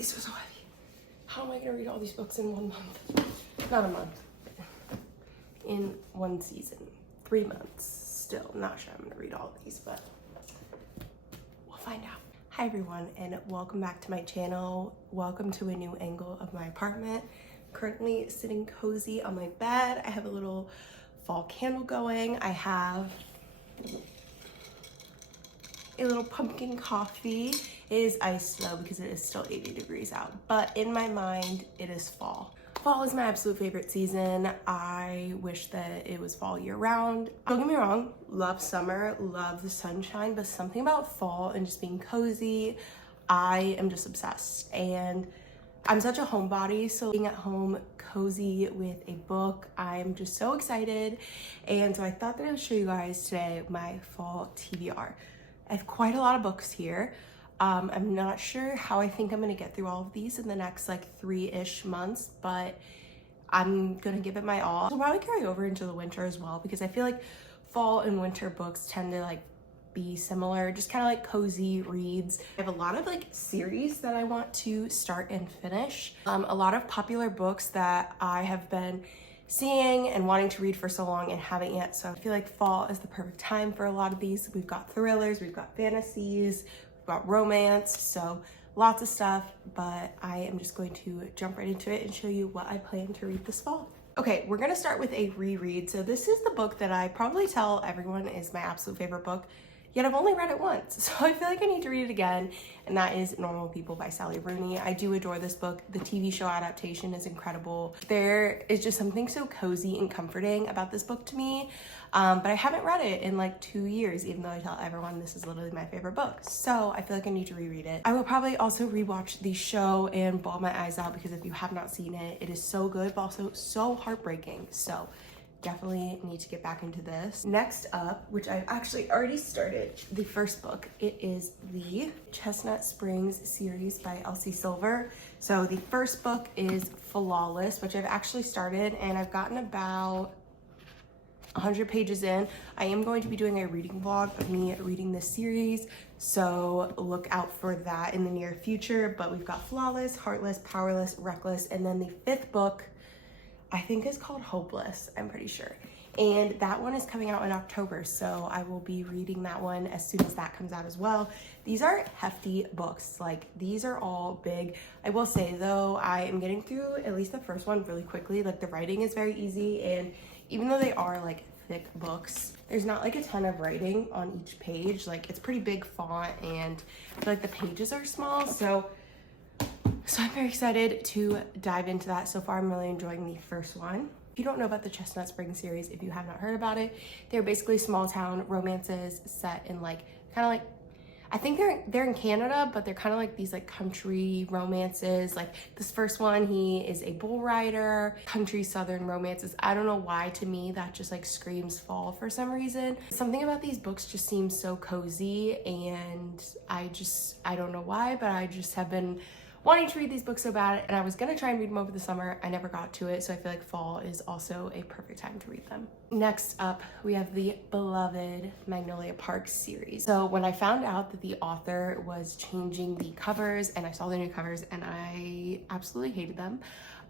these are so heavy. How am I gonna read all these books in 1 month? Not a month. In one season. 3 months. Still not sure I'm gonna read all of these, but we'll find out. Hi everyone, and welcome back to my channel. Welcome to a new angle of my apartment. Currently sitting cozy on my bed. I have a little fall candle going. I have a little pumpkin coffee. It is iced though because it is still 80 degrees out, but in my mind it is fall. Fall is my absolute favorite season. I wish that it was fall year round. Don't get me wrong, love summer, love the sunshine, but something about fall and just being cozy, I am just obsessed. And I'm such a homebody, so being at home cozy with a book, I'm just so excited. And so I thought that I would show you guys today my fall TBR. I have quite a lot of books here. I'm not sure how I think I'm gonna get through all of these in the next like 3-ish months, but I'm gonna give it my all. I'll probably carry over into the winter as well because I feel like fall and winter books tend to like be similar, just kind of like cozy reads. I have a lot of like series that I want to start and finish. A lot of popular books that I have been seeing and wanting to read for so long and haven't yet. So I feel like fall is the perfect time for a lot of these. We've got thrillers, we've got fantasies, we've got romance, so lots of stuff, but I am just going to jump right into it and show you what I plan to read this fall. Okay, we're gonna start with a reread. So this is the book that I probably tell everyone is my absolute favorite book, yet I've only read it once. So I feel like I need to read it again, and that is Normal People by Sally Rooney. I do adore this book. The TV show adaptation is incredible. There is just something so cozy and comforting about this book to me, but I haven't read it in like 2 years, even though I tell everyone this is literally my favorite book. So I feel like I need to reread it. I will probably also rewatch the show and bawl my eyes out because if you have not seen it, it is so good, but also so heartbreaking. So definitely need to get back into this. Next up, which I've actually already started, the first book. It is the Chestnut Springs series by Elsie Silver. So the first book is Flawless, which I've actually started and I've gotten about 100 pages in. I am going to be doing a reading vlog of me reading this series, so look out for that in the near future. But we've got Flawless, Heartless, Powerless, Reckless, and then the 5th book I think is called Hopeless, I'm pretty sure. And that one is coming out in October, so I will be reading that one as soon as that comes out as well. These are hefty books, like these are all big. I will say though, I am getting through at least the first one really quickly. Like the writing is very easy, and even though they are like thick books, there's not like a ton of writing on each page. Like it's pretty big font, and I feel like the pages are small, so I'm very excited to dive into that. So far, I'm really enjoying the first one. If you don't know about the Chestnut Springs series, if you have not heard about it, they're basically small town romances set in like, kind of like, I think they're in Canada, but they're kind of like these like country romances. Like this first one, he is a bull rider, country southern romances. I don't know why, to me, that just like screams fall for some reason. Something about these books just seems so cozy, and I don't know why, but I just have been wanting to read these books so bad, and I was gonna try and read them over the summer. I never got to it, so I feel like fall is also a perfect time to read them. Next up, we have the beloved Magnolia Park series. So when I found out that the author was changing the covers, and I saw the new covers, and I absolutely hated them.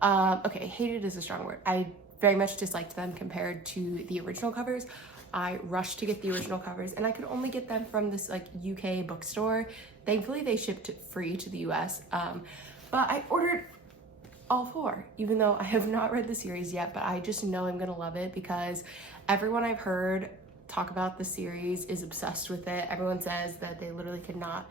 Okay, hated is a strong word. I very much disliked them compared to the original covers. I rushed to get the original covers, and I could only get them from this like UK bookstore. Thankfully, they shipped free to the US, but I ordered all 4, even though I have not read the series yet, but I just know I'm gonna love it because everyone I've heard talk about the series is obsessed with it. Everyone says that they literally could not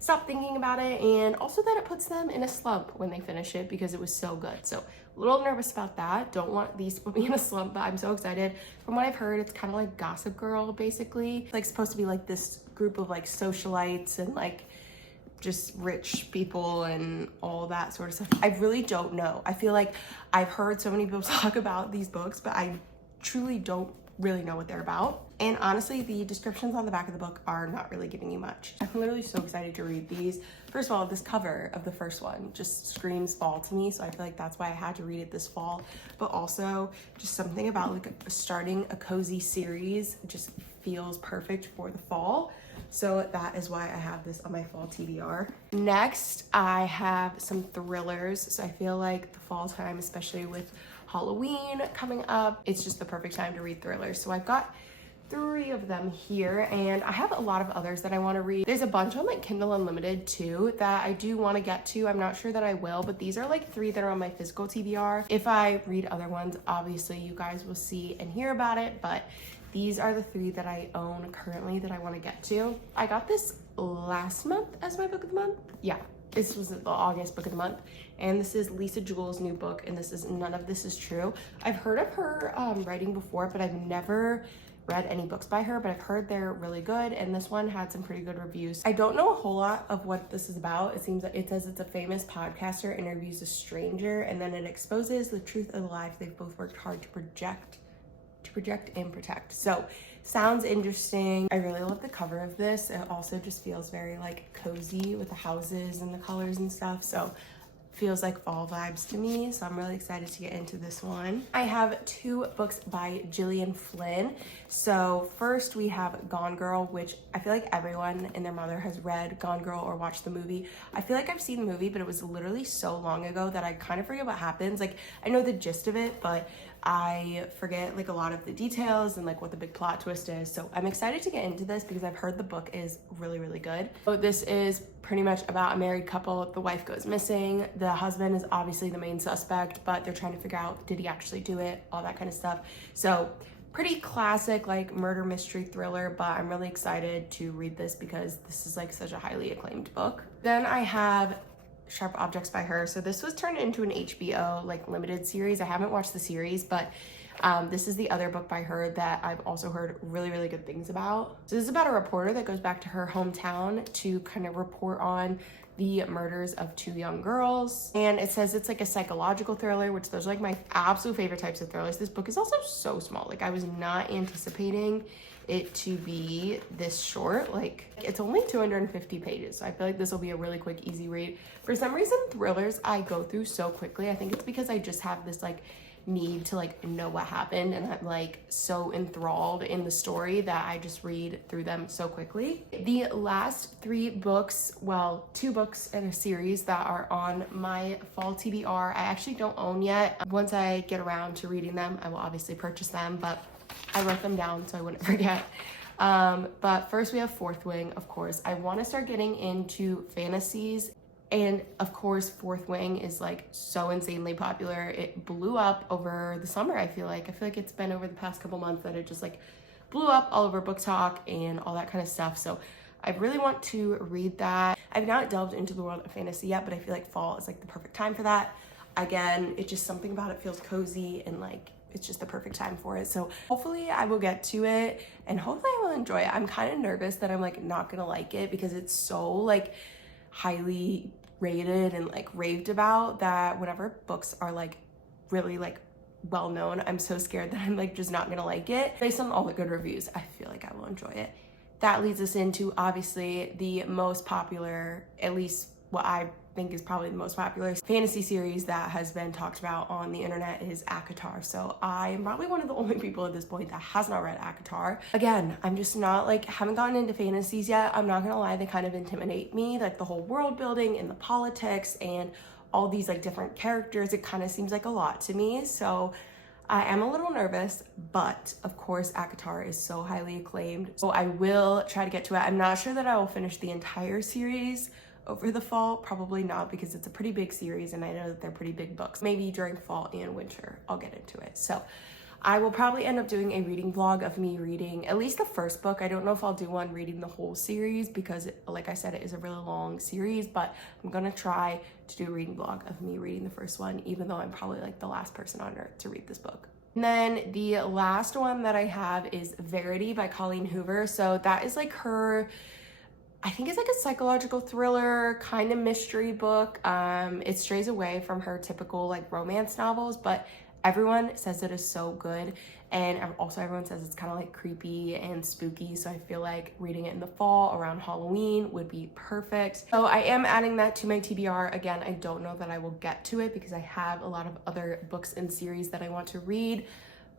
stop thinking about it, and also that it puts them in a slump when they finish it because it was so good. So a little nervous about that. Don't want these to put me in a slump, but I'm so excited. From what I've heard, it's kind of like Gossip Girl, basically. It's like supposed to be like this group of like socialites and like just rich people and all that sort of stuff. I really don't know. I feel like I've heard so many people talk about these books, but I truly don't really know what they're about. And honestly, the descriptions on the back of the book are not really giving you much. I'm literally so excited to read these. First of all, this cover of the first one just screams fall to me, so I feel like that's why I had to read it this fall. But also, just something about like starting a cozy series just feels perfect for the fall. So that is why I have this on my fall TBR. Next, I have some thrillers. So I feel like the fall time, especially with Halloween coming up, it's just the perfect time to read thrillers. So I've got 3 of them here, and I have a lot of others that I want to read. There's a bunch on like Kindle Unlimited too that I do want to get to. I'm not sure that I will, but these are like 3 that are on my physical TBR. If I read other ones, obviously you guys will see and hear about it, but these are the 3 that I own currently that I want to get to. I got this last month as my book of the month. Yeah, this was the August book of the month, and this is Lisa Jewell's new book, and this is None of This Is True. I've heard of her writing before, but I've never read any books by her, but I've heard they're really good, and this one had some pretty good reviews. I don't know a whole lot of what this is about. It seems that it says it's a famous podcaster interviews a stranger, and then it exposes the truth of the lives they've both worked hard to project and protect. So sounds interesting. I really love the cover of this. It also just feels very like cozy with the houses and the colors and stuff. So feels like fall vibes to me, so I'm really excited to get into this one. I have 2 books by Gillian Flynn. So first we have Gone Girl, which I feel like everyone and their mother has read Gone Girl or watched the movie. I feel like I've seen the movie, but it was literally so long ago that I kind of forget what happens. Like, I know the gist of it, but I forget like a lot of the details and like what the big plot twist is. So I'm excited to get into this because I've heard the book is really, really good. So this is pretty much about a married couple. The wife goes missing. The husband is obviously the main suspect, but they're trying to figure out, did he actually do it? All that kind of stuff. So pretty classic like murder mystery thriller, but I'm really excited to read this because this is like such a highly acclaimed book. Then I have Sharp Objects by her. So this was turned into an HBO like limited series. I haven't watched the series, but this is the other book by her that I've also heard really, really good things about. So this is about a reporter that goes back to her hometown to kind of report on the murders of 2 young girls. And it says it's like a psychological thriller, which those are like my absolute favorite types of thrillers. This book is also so small. Like, I was not anticipating it to be this short. Like, it's only 250 pages, so I feel like this will be a really quick, easy read. For some reason, thrillers I go through so quickly. I think it's because I just have this like need to like know what happened, and I'm like so enthralled in the story that I just read through them so quickly. The last 3 books, well, 2 books in a series that are on my fall TBR, I actually don't own yet. Once I get around to reading them, I will obviously purchase them, but I wrote them down so I wouldn't forget. But first we have Fourth Wing, of course. I want to start getting into fantasies, and of course Fourth Wing is like so insanely popular. It blew up over the summer. I feel like it's been over the past couple months that it just like blew up all over Book Talk and all that kind of stuff. So I really want to read that. I've not delved into the world of fantasy yet, but I feel like fall is like the perfect time for that. Again, it's just something about it feels cozy, and like it's just the perfect time for it. So hopefully I will get to it, and hopefully I will enjoy it. I'm kind of nervous that I'm like not gonna like it because it's so like highly rated and like raved about, that whenever books are like really like well known, I'm so scared that I'm like just not gonna like it. Based on all the good reviews, I feel like I will enjoy it. That leads us into obviously the most popular, at least what I think is probably the most popular fantasy series that has been talked about on the internet is ACOTAR. So I am probably one of the only people at this point that has not read ACOTAR. Again, I'm just not like, haven't gotten into fantasies yet. I'm not gonna lie, they kind of intimidate me, like the whole world building and the politics and all these like different characters. It kind of seems like a lot to me. So I am a little nervous, but of course ACOTAR is so highly acclaimed. So I will try to get to it. I'm not sure that I will finish the entire series over the fall, probably not, because it's a pretty big series and I know that they're pretty big books. Maybe during fall and winter I'll get into it. So I will probably end up doing a reading vlog of me reading at least the first book. I don't know if I'll do one reading the whole series because like I said, it is a really long series, but I'm gonna try to do a reading vlog of me reading the first one, even though I'm probably like the last person on earth to read this book. And then the last one that I have is Verity by Colleen Hoover. So that is like her, I think it's like a psychological thriller kind of mystery book. It strays away from her typical like romance novels, but everyone says it is so good. And also everyone says it's kind of like creepy and spooky. So I feel like reading it in the fall around Halloween would be perfect. So I am adding that to my TBR. Again, I don't know that I will get to it because I have a lot of other books and series that I want to read,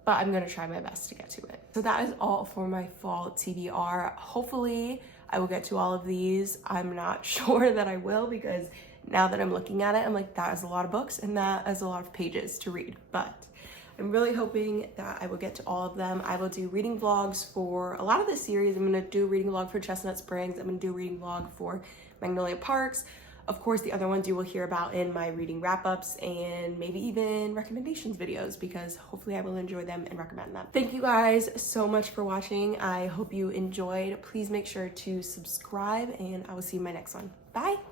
but I'm gonna try my best to get to it. So that is all for my fall TBR. Hopefully I will get to all of these. I'm not sure that I will, because now that I'm looking at it, I'm like, that is a lot of books and that is a lot of pages to read. But I'm really hoping that I will get to all of them. I will do reading vlogs for a lot of this series. I'm gonna do a reading vlog for Chestnut Springs. I'm gonna do a reading vlog for Magnolia Parks. Of course, the other ones you will hear about in my reading wrap-ups and maybe even recommendations videos, because hopefully I will enjoy them and recommend them. Thank you guys so much for watching. I hope you enjoyed. Please make sure to subscribe and I will see you in my next one. Bye.